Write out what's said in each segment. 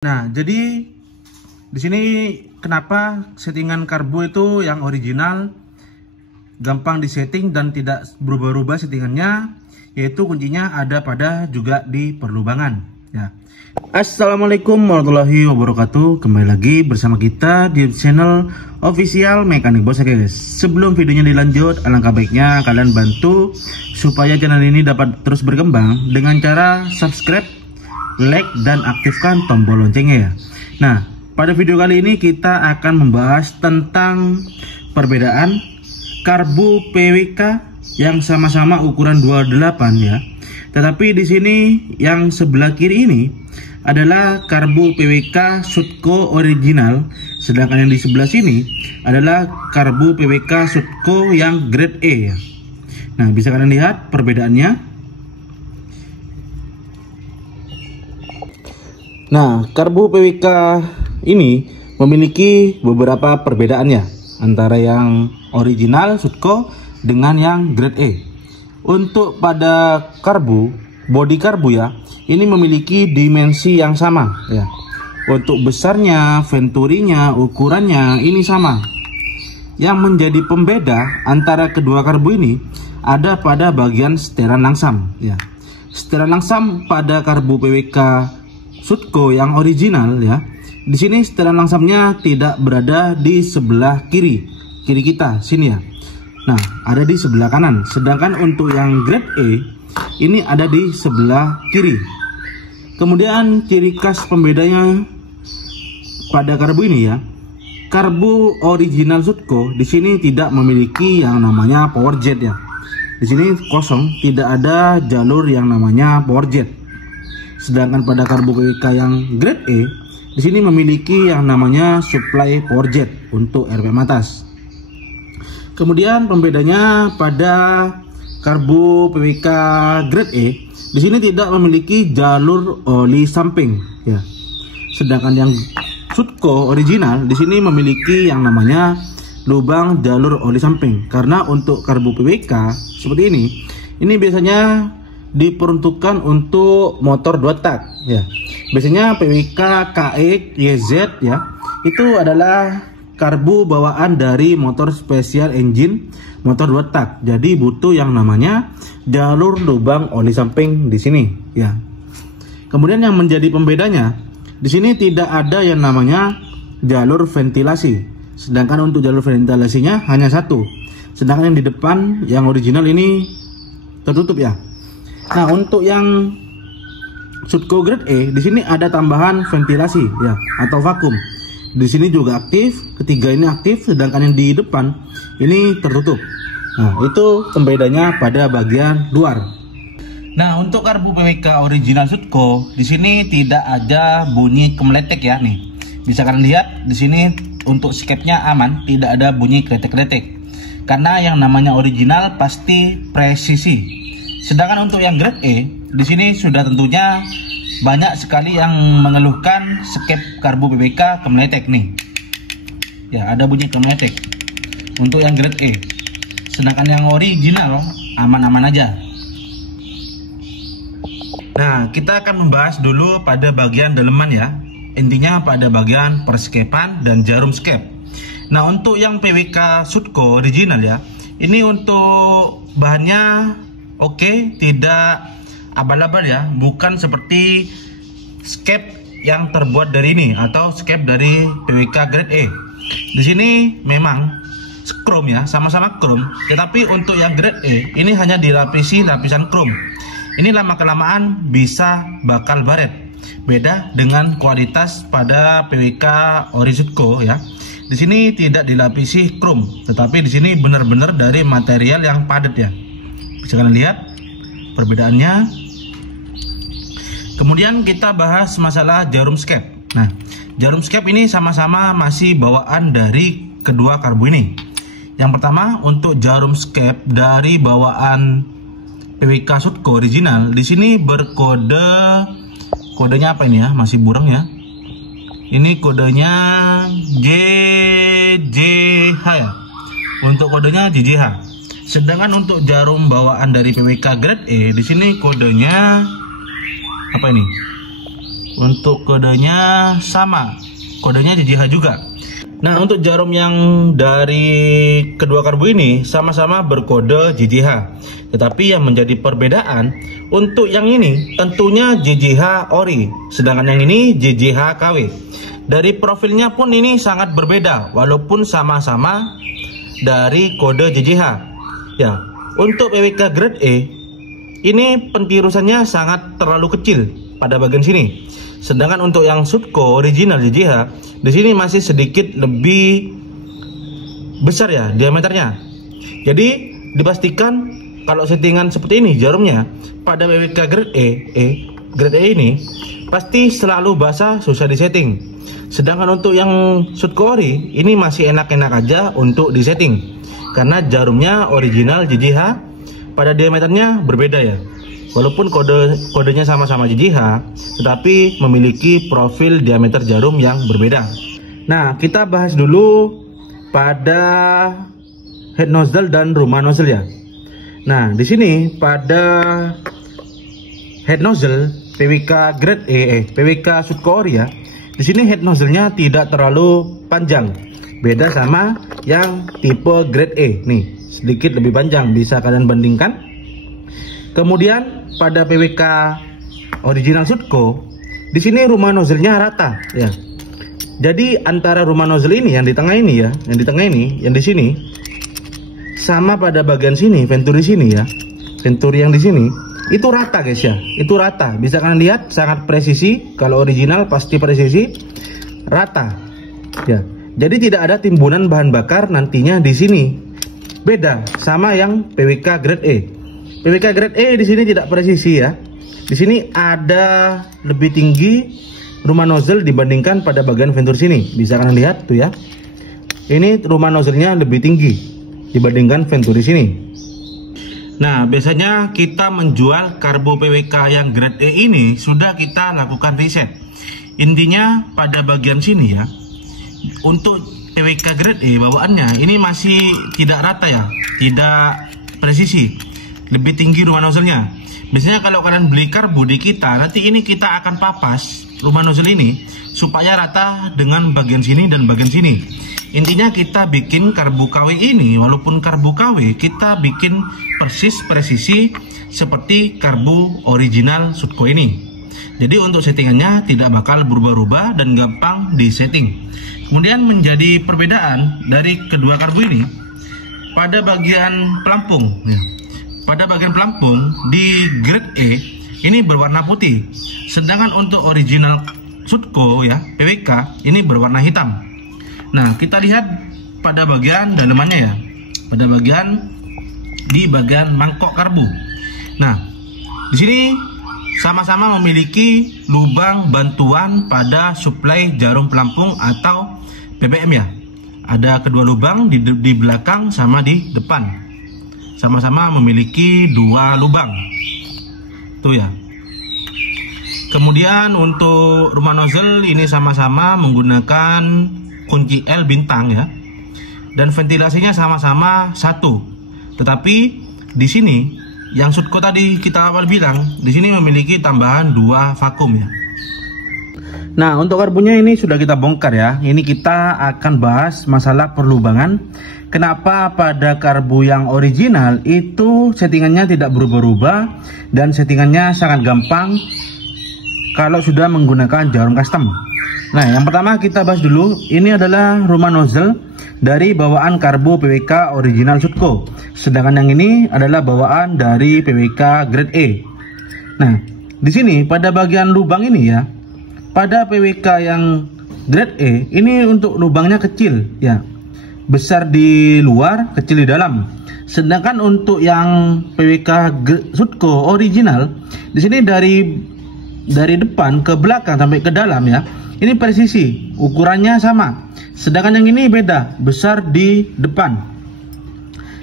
Nah, jadi di sini kenapa settingan karbu itu yang original gampang disetting dan tidak berubah-ubah settingannya, yaitu kuncinya ada pada juga di perlubangan ya. Assalamualaikum warahmatullahi wabarakatuh. Kembali lagi bersama kita di channel official Mekanik Bos ya guys. Sebelum videonya dilanjut, alangkah baiknya kalian bantu supaya channel ini dapat terus berkembang dengan cara subscribe, like, dan aktifkan tombol loncengnya ya. Nah, pada video kali ini kita akan membahas tentang perbedaan karbu PWK yang sama-sama ukuran 28 ya. Tetapi di sini yang sebelah kiri ini adalah karbu PWK Sutco original, sedangkan yang di sebelah sini adalah karbu PWK Sutco yang grade E ya. Nah, bisa kalian lihat perbedaannya. Nah, karbu PWK ini memiliki beberapa perbedaannya antara yang original Sutco dengan yang grade E. Untuk pada karbu, bodi karbu ya, ini memiliki dimensi yang sama ya. Untuk besarnya, venturinya, ukurannya ini sama. Yang menjadi pembeda antara kedua karbu ini ada pada bagian setelan langsam ya. Setelan langsam pada karbu PWK Sutco yang original ya. Di sini setelan langsamnya tidak berada di sebelah kiri kita sini ya. Nah, ada di sebelah kanan. Sedangkan untuk yang grade E ini ada di sebelah kiri. Kemudian ciri khas pembedanya pada karbu ini ya. Karbu original Sutco di sini tidak memiliki yang namanya power jet ya. Di sini kosong, tidak ada jalur yang namanya power jet. Sedangkan pada karbu PWK yang grade E di sini memiliki yang namanya supply power jet untuk RPM atas. Kemudian pembedanya pada karbu PWK grade E di sini tidak memiliki jalur oli samping ya. Sedangkan yang Sutco original di sini memiliki yang namanya lubang jalur oli samping. Karena untuk karbu PWK seperti ini biasanya diperuntukkan untuk motor 2 tak ya. Biasanya PWK, KX, YZ ya, itu adalah karbu bawaan dari motor special engine motor 2 tak. Jadi butuh yang namanya jalur lubang oli samping di sini ya. Kemudian yang menjadi pembedanya di sini tidak ada yang namanya jalur ventilasi. Sedangkan untuk jalur ventilasinya hanya satu. Sedangkan yang di depan yang original ini tertutup ya. Nah, untuk yang Sutco grade E di sini ada tambahan ventilasi ya atau vakum. Di sini juga aktif, ketiga ini aktif, sedangkan yang di depan ini tertutup. Nah, itu pembedanya pada bagian luar. Nah, untuk karbu PWK original Sutco di sini tidak ada bunyi kemeletek ya nih. Bisa kalian lihat di sini untuk skepnya aman, tidak ada bunyi kletek-kletek. Karena yang namanya original pasti presisi. Sedangkan untuk yang grade E di sini sudah tentunya banyak sekali yang mengeluhkan skep karbu PWK kemeletek nih. Ya, ada bunyi kemeletek untuk yang grade E. Sedangkan yang original aman-aman aja. Nah, kita akan membahas dulu pada bagian daleman ya. Intinya pada bagian perskepan dan jarum skep. Nah, untuk yang PWK Sutco original ya, ini untuk bahannya oke, tidak abal-abal ya, bukan seperti skep yang terbuat dari ini atau skep dari PWK grade E. Di sini memang chrome ya, sama-sama chrome, tetapi untuk yang grade E ini hanya dilapisi lapisan chrome. Ini lama-kelamaan bisa bakal baret. Beda dengan kualitas pada PWK ori Sutco ya. Di sini tidak dilapisi chrome, tetapi di sini benar-benar dari material yang padat ya. Bisa kalian lihat perbedaannya. Kemudian kita bahas masalah jarum skep. Nah, jarum skep ini sama-sama masih bawaan dari kedua karbu ini. Yang pertama untuk jarum skep dari bawaan PWK Sutco original di sini kodenya apa ini ya? Masih burem ya. Ini kodenya JJH ya. Untuk kodenya JJH. Sedangkan untuk jarum bawaan dari PWK grade E di sini kodenya apa ini? untuk kodenya sama, kodenya JJH juga. Nah, untuk jarum yang dari kedua karbu ini sama-sama berkode JJH. Tetapi yang menjadi perbedaan, untuk yang ini tentunya JJH ori, sedangkan yang ini JJH KW. Dari profilnya pun ini sangat berbeda, walaupun sama-sama dari kode JJH. Ya, untuk PWK grade E, ini pentirusannya sangat terlalu kecil pada bagian sini. Sedangkan untuk yang Sutco original JJH, di sini masih sedikit lebih besar ya diameternya. Jadi dipastikan kalau settingan seperti ini jarumnya pada PWK grade E ini pasti selalu basah, susah disetting. Sedangkan untuk yang Sutco ori ini masih enak-enak aja untuk disetting karena jarumnya original JJH, pada diameternya berbeda ya. Walaupun kodenya sama-sama JJH, tetapi memiliki profil diameter jarum yang berbeda. Nah, kita bahas dulu pada head nozzle dan rumah nozzle ya. Nah, di sini pada head nozzle PWK grade PWK Sutco ori ya. Di sini head nozzle-nya tidak terlalu panjang. Beda sama yang tipe grade E. Nih, sedikit lebih panjang, bisa kalian bandingkan. Kemudian pada PWK original Sutco, di sini rumah nozzle-nya rata ya. Jadi antara rumah nozzle ini yang di tengah ini ya, yang di sini sama pada bagian sini, venturi sini ya. Venturi yang di sini itu rata guys ya. Itu rata. Bisa kalian lihat sangat presisi, kalau original pasti presisi, rata. Ya. Jadi tidak ada timbunan bahan bakar nantinya di sini. Beda sama yang PWK grade E. PWK grade E di sini tidak presisi ya. Di sini ada lebih tinggi rumah nozzle dibandingkan pada bagian venturi sini. Bisa kalian lihat tuh ya. Ini rumah nozzle-nya lebih tinggi dibandingkan venturi sini. Nah, biasanya kita menjual karbu PWK yang grade E ini sudah kita lakukan riset. Intinya pada bagian sini ya. Untuk PWK grade E bawaannya ini masih tidak rata ya, tidak presisi. Lebih tinggi rumah nozzle-nya. Biasanya kalau kalian beli karbu di kita, nanti ini kita akan papas rumah nozzle ini supaya rata dengan bagian sini dan bagian sini. Intinya kita bikin karbu KW ini, walaupun karbu KW, kita bikin persis presisi seperti karbu original Sutco ini. Jadi untuk settingannya tidak bakal berubah-ubah dan gampang disetting. Kemudian menjadi perbedaan dari kedua karbu ini pada bagian pelampung ya. Pada bagian pelampung di grade E ini berwarna putih, sedangkan untuk original Sutco ya PWK ini berwarna hitam. Nah, kita lihat pada bagian dalamannya ya, pada di bagian mangkok karbu. Nah, di sini sama-sama memiliki lubang bantuan pada suplai jarum pelampung atau BBM ya. Ada kedua lubang di belakang sama di depan. Sama-sama memiliki dua lubang. Tuh ya. Kemudian untuk rumah nozzle ini sama-sama menggunakan kunci L bintang ya. Dan ventilasinya sama-sama satu. Tetapi di sini yang Sutco tadi kita awal bilang, di sini memiliki tambahan dua vakum ya. Nah, untuk karbunya ini sudah kita bongkar ya. Ini kita akan bahas masalah perlubangan. Kenapa pada karbu yang original itu settingannya tidak berubah-ubah dan settingannya sangat gampang kalau sudah menggunakan jarum custom. Nah, yang pertama kita bahas dulu, ini adalah rumah nozzle dari bawaan karbu PWK original Sutco. Sedangkan yang ini adalah bawaan dari PWK grade E. Nah, di sini pada bagian lubang ini ya, pada PWK yang grade E ini untuk lubangnya kecil ya. Besar di luar, kecil di dalam. Sedangkan untuk yang PWK Sutco original, di sini dari depan ke belakang sampai ke dalam ya, ini presisi, ukurannya sama. Sedangkan yang ini beda, besar di depan.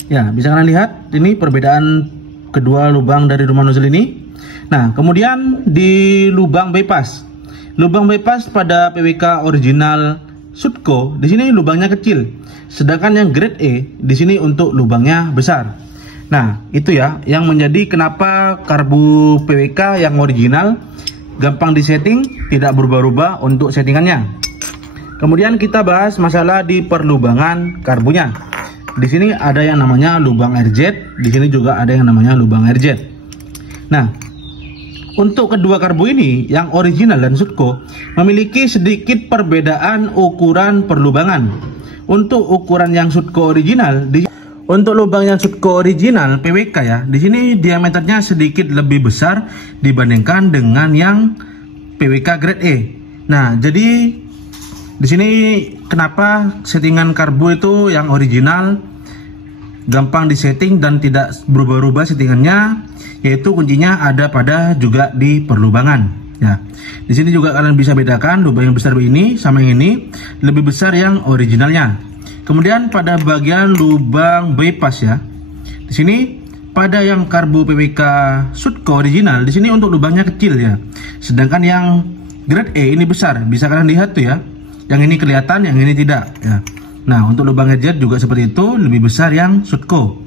Ya, bisa kalian lihat ini perbedaan kedua lubang dari rumah nozzle ini. Nah, kemudian di lubang bypass. Lubang bypass pada PWK original Sutco di sini lubangnya kecil. Sedangkan yang grade E di sini untuk lubangnya besar. Nah, itu ya yang menjadi kenapa karbu PWK yang original gampang disetting, tidak berubah-ubah untuk settingannya. Kemudian kita bahas masalah di perlubangan karbunya. Di sini ada yang namanya lubang RZ, di sini juga ada yang namanya lubang RZ. Nah, untuk kedua karbu ini, yang original dan Sutco, memiliki sedikit perbedaan ukuran perlubangan. Untuk ukuran yang Sutco original, untuk lubang yang Sutco original PWK ya, di sini diameternya sedikit lebih besar dibandingkan dengan yang PWK grade E. Nah, jadi di sini kenapa settingan karbu itu yang original gampang disetting dan tidak berubah-ubah settingannya, yaitu kuncinya ada pada juga di perlubangan ya. Di sini juga kalian bisa bedakan lubang yang besar ini sama yang ini lebih besar yang originalnya. Kemudian pada bagian lubang bypass ya, di sini pada yang karbu PWK Sutco original, di sini untuk lubangnya kecil ya, sedangkan yang grade E ini besar. Bisa kalian lihat tuh ya, yang ini kelihatan, yang ini tidak ya. Nah, untuk lubang RZ juga seperti itu, lebih besar yang Sutco.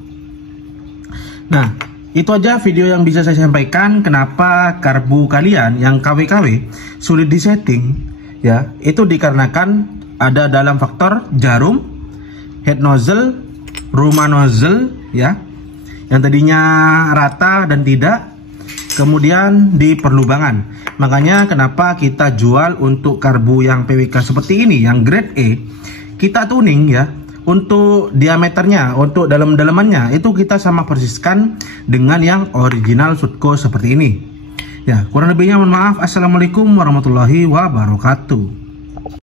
Nah, itu aja video yang bisa saya sampaikan kenapa karbu kalian yang KW-KW sulit disetting ya. Itu dikarenakan ada dalam faktor jarum, head nozzle, rumah nozzle ya, yang tadinya rata dan tidak, kemudian di perlubangan. Makanya kenapa kita jual untuk karbu yang PWK seperti ini, yang grade E, kita tuning ya, untuk diameternya, untuk dalam-dalamannya itu kita sama persiskan dengan yang original Sutco seperti ini ya. Kurang lebihnya mohon maaf. Assalamualaikum warahmatullahi wabarakatuh.